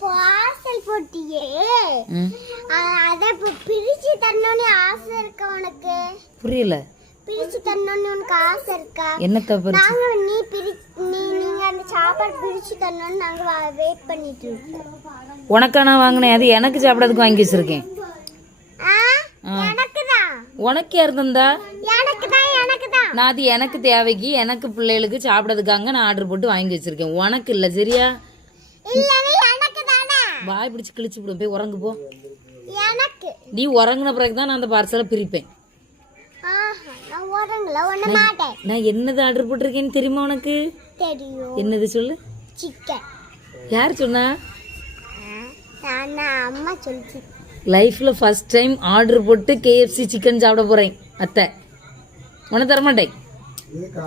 Parcel போட்டியே அத பிரிச்சு தரணும்னு ஆசை இருக்கா உனக்கு? புரியல. பிரிச்சு தரணும்னு உனக்கு ஆசை இருக்கா? என்னத்த பிரிச்சு? நாங்க நீங்க அந்த சாப்பாடு பிரிச்சு தரணும்னு நாங்க வெயிட் பண்ணிட்டு இருக்கோம். உனக்கானா வாங்கினேன், அது எனக்கு சாப்பிடறதுக்கு வாங்கி வச்சிருக்கேன். எனக்குதான். உனக்கு யார் தந்தா? எனக்குதான். நான் அது எனக்கு தேவைக்கு எனக்கு பிள்ளைகளுக்கு சாப்பிடறதுக்காக நான் ஆர்டர் போட்டு வாங்கி வச்சிருக்கேன். உனக்கு இல்ல, சரியா? வாய் பிடிச்சு கிழிச்சு விடும். போய் உறங்கு போ. நீ உறங்குன பிறகுதான் நான் அந்த பார்சலை பிரிப்பேன். நான் என்னது ஆர்டர் போட்டிருக்கேன்னு தெரியுமா உனக்கு? என்னது சொல்லு. சிக்கன். யார் சொன்னா? அம்மா சொல்லிச்சு. லைஃப்ல ஃபர்ஸ்ட் டைம் ஆர்டர் போட்டு KFC சிக்கன் சாப்பிட போறேன். அத்தை உனக்கு தரமாட்டேன்.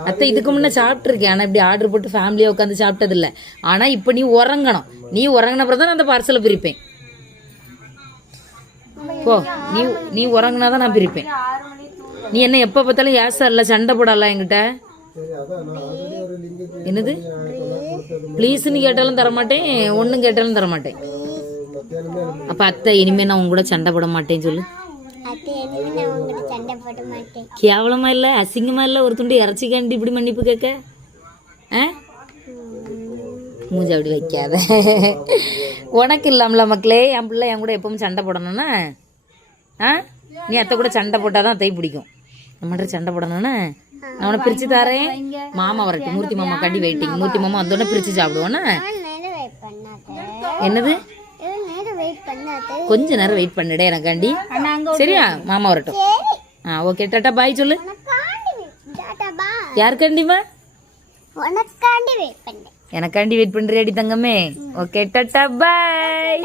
அத்தை இதுக்கு முன்னே சாப்பிட்ருக்கேன், ஆனால் இப்படி ஆர்டர் போட்டு ஃபேமிலியாக உட்காந்து சாப்பிட்டது இல்லை. ஆனால் இப்போ நீ உறங்கணும். நீ உறங்கின பிறகு தான் நான் அந்த பார்சலை பிரிப்பேன். போ, நீ உறங்கினாதான் நான் பிரிப்பேன். நீ என்ன எப்போ பார்த்தாலும் ஏசா இல்லை, சண்டை போடலாம் என்கிட்ட. என்னது ப்ளீஸ்ன்னு கேட்டாலும் தரமாட்டேன், ஒன்றும் கேட்டாலும் தரமாட்டேன். அப்போ அத்தை இனிமே நான் உங்க கூட சண்டை போட மாட்டேன்னு சொல்லு. கேவலமா இல்ல, அசிங்கமா இல்ல ஒரு துண்டு இறைச்சி காண்டி இப்படி மன்னிப்பு கேட்க? மூஞ்சி அப்படி வைக்காத. உனக்கு இல்லாமல மக்களே, என் பிள்ளை என் கூட எப்பவும் சண்டை போடணும்னா நீ அத்தை கூட சண்டை போட்டாதான் அத்தை பிடிக்கும். நம்மகிட்ட சண்டை போடணும்னா நான் உன பிரிச்சு தாரேன். மாமா வரட்டும், மூர்த்தி மாமா கண்டி வெயிட்டிங். மூர்த்தி மாமா வந்தோடனே பிரிச்சு சாப்பிடுவோன்னா. என்னது? கொஞ்ச நேரம் வெயிட் பண்ணிடே எனக்காண்டி, சரியா? மாமா வரட்டும். ஓகே, டாடா பாய் சொல்லு. யாருக்காண்டிமா? எனக்காண்டி வெயிட் பண்றேடி தங்கமே. ஓகே, டாடா பாய்.